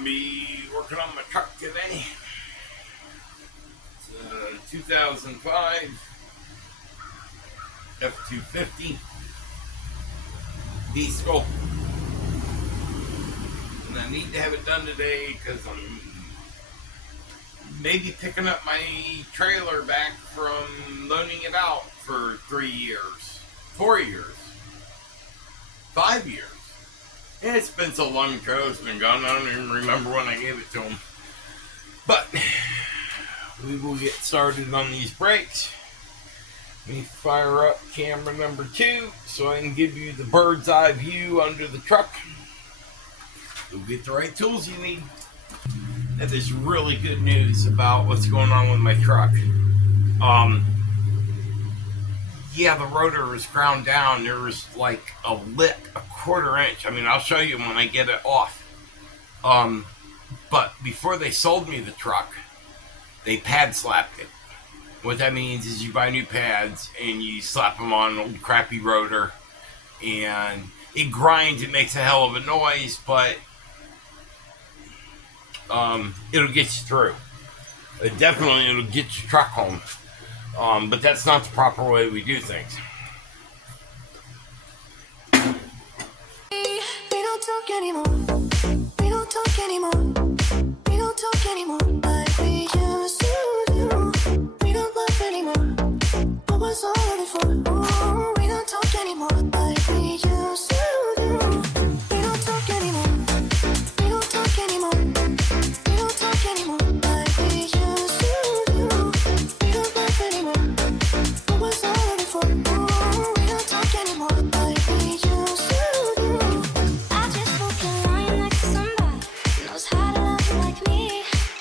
gonna be working on my truck today. It's a 2005 F-250 diesel, and I need to have it done today because I'm maybe picking up my trailer back from loaning it out for 3 years, 4 years, 5 years. It's been so long, the trailer's been gone, I don't even remember when I gave it to him. But we will get started on these brakes. Let me fire up camera number 2 so I can give you the bird's eye view under the truck. You'll get the right tools you need. And there's really good news about what's going on with my truck. Yeah, the rotor was ground down. There was like a lip, a 1/4 inch. I mean, I'll show you when I get it off. But before they sold me the truck, they pad slapped it. What that means is you buy new pads and you slap them on an old crappy rotor, and it grinds. It makes a hell of a noise, but it'll get you through. Definitely, it'll get your truck home. But that's not the proper way we do things. We don't talk anymore. We don't talk anymore. We don't talk anymore like we used to do. We don't laugh anymore. What was all of it for? Ooh, we don't talk anymore like we used to do. We don't talk anymore. We don't talk anymore. We don't talk anymore like we used to do. We don't laugh anymore. What was all of it for? Ooh, we don't talk anymore like we used to do. I just spoke a line like somebody knows how to love you like me.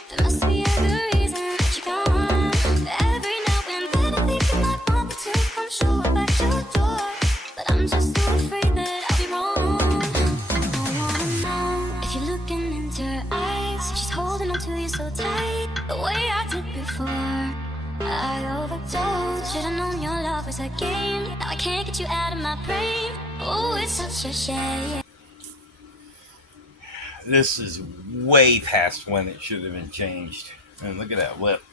There must be a good reason that you're gone. Every now and then I think you might want me to come show up at your door, but I'm just so afraid that I'll be wrong. I wanna know if you're looking into her eyes. She's holding on to you so tight, the way I did before. I overdosed. Should've known your love was a game. Now I can't get you out of my brain. Oh, it's such a shame. This is way past when it should have been changed. And look at that lip.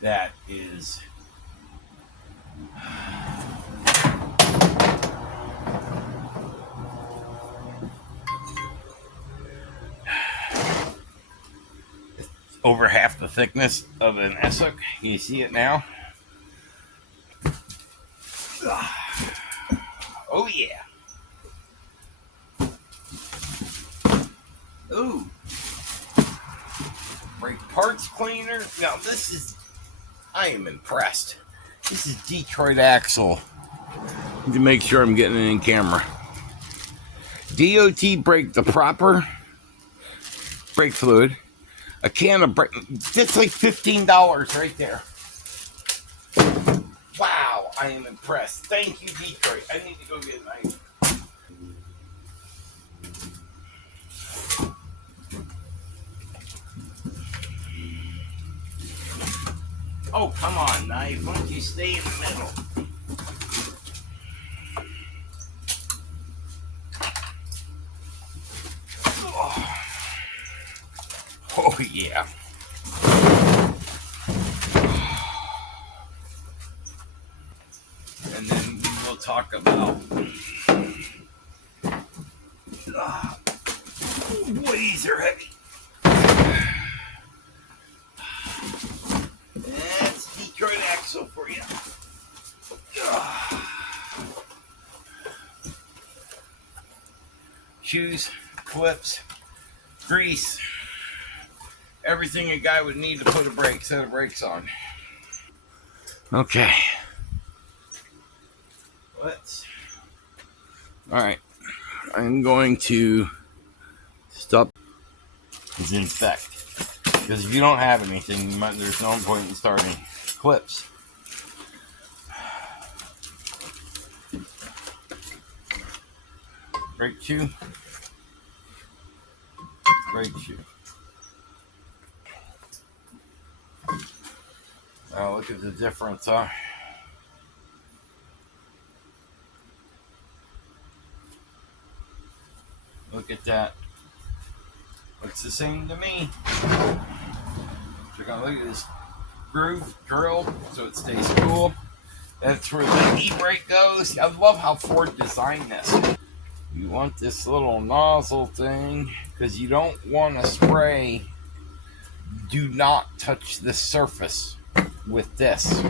That is... over half the thickness of an Essek. You see it now? Oh yeah. Ooh. Brake parts cleaner. Now this is, I am impressed. This is Detroit Axle. To make sure I'm getting it in camera. DOT brake, the proper brake fluid. A can of brake. That's like $15 right there. Wow, I am impressed. Thank you, Detroit. I need to go get a knife. Oh, come on, knife. Why don't you stay in the middle? Oh yeah. And then we will talk about boy, these are heavy. That's Detroit Axle for you. Shoes, clips, grease. Everything a guy would need to put a set of brakes on. Okay. Alright. I'm going to stop disinfect. Because if you don't have anything, there's no point in starting. Clips. Brake shoe. Brake shoe. Now look at the difference, huh? Look at that. Looks the same to me. Check out, look at this groove drilled so it stays cool. That's where the e-brake goes. I love how Ford designed this. You want this little nozzle thing because you don't want to spray. Do not touch the surface with this.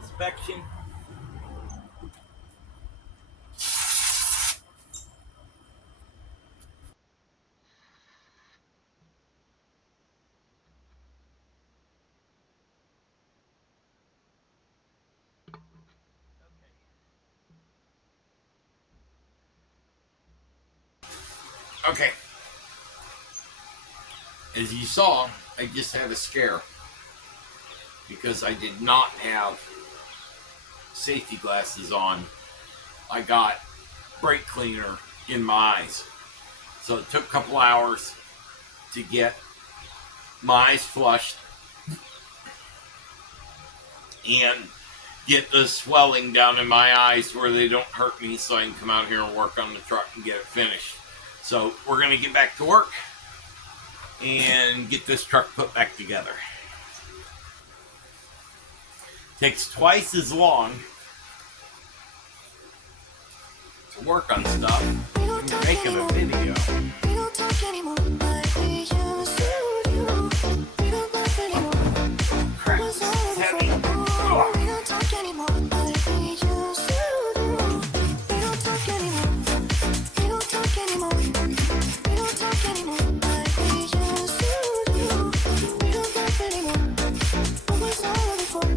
Inspection. Okay. As you saw, I just had a scare because I did not have safety glasses on. I got brake cleaner in my eyes. So it took a couple hours to get my eyes flushed and get the swelling down in my eyes where they don't hurt me so I can come out here and work on the truck and get it finished. So we're going to get back to work and get this truck put back together. Takes twice as long to work on stuff when you're making a video. We don't talk anymore like we used to do. We don't laugh anymore. Crap, What's this all is the heavy. fun? We don't talk anymore like we used to do. We don't talk anymore. We don't talk anymore. We don't talk anymore like we used to do. We don't laugh anymore. What was all the fun?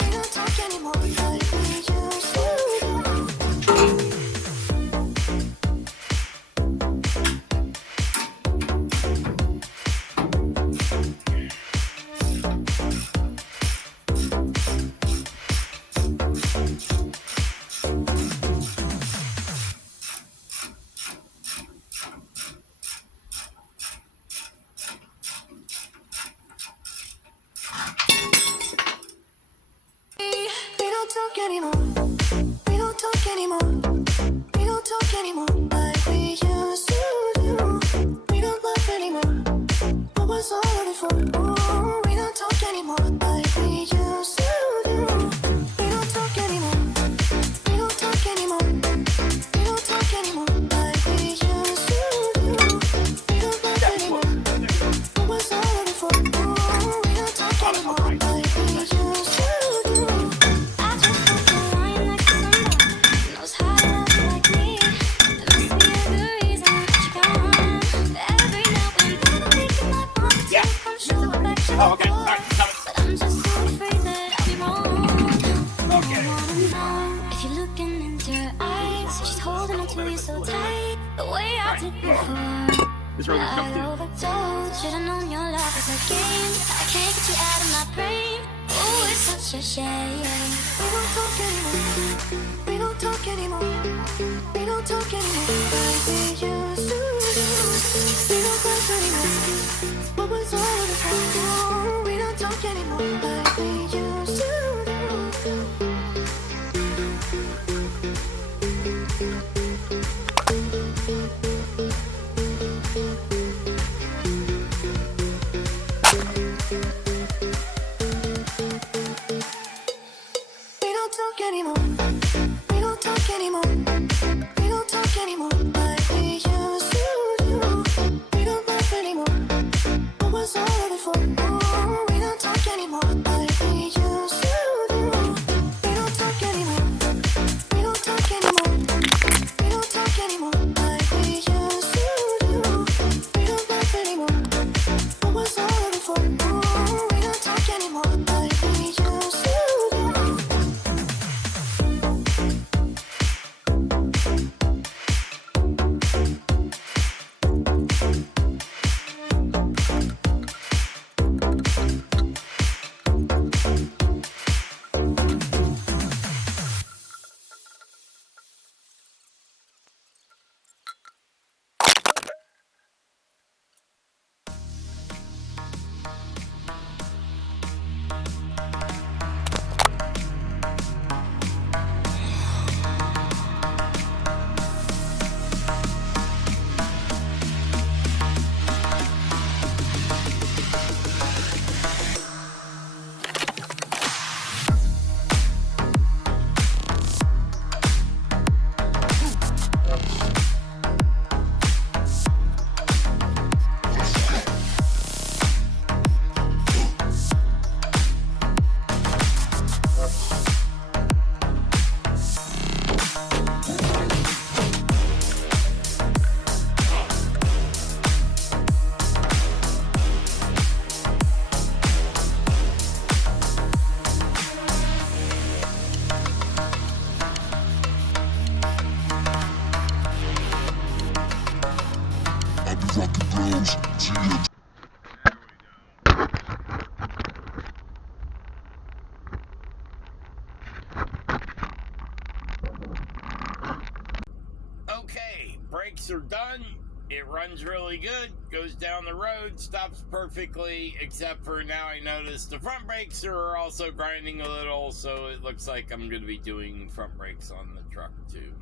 We don't talk anymore like we used to do. We don't talk anymore. We don't talk anymore. We don't talk anymore like we used to do. We don't laugh anymore. What was all the fun? We don't talk anymore like we used to do. We don't talk anymore. We don't talk anymore. We don't talk anymore like we used to do. We don't laugh anymore. What was all the fun? We don't talk anymore like we used to do. I just hope you're lying next to somebody knows how to love like me. There must be a good reason she gone. Every now and then I'm thinking I want to come show her that you're Okay. All right, good. But I'm just so afraid that I'll be wrong. Okay. I wanna know if you're looking into her eyes. She's holding on to you so tight, the way I did before. I overdosed. Should've known your love was a game. I can't get you out of my brain. Oh, it's such a shame. We don't talk anymore. We don't talk anymore. We don't talk anymore like we used to do. We don't laugh anymore. What was all the fun? We don't talk anymore like we used to do. We don't talk anymore. We don't talk anymore. We don't talk anymore like we used to do. We don't laugh anymore. What was all the fun? We don't talk anymore like we used to do. We don't talk anymore. We don't talk anymore. We don't talk anymore like we used to do. We don't laugh anymore. What was all the fun? We don't talk anymore like we used to do. brakes are done. It runs really good, goes down the road, stops perfectly, except for now I notice the front brakes are also grinding a little, so it looks like I'm going to be doing front brakes on the truck too.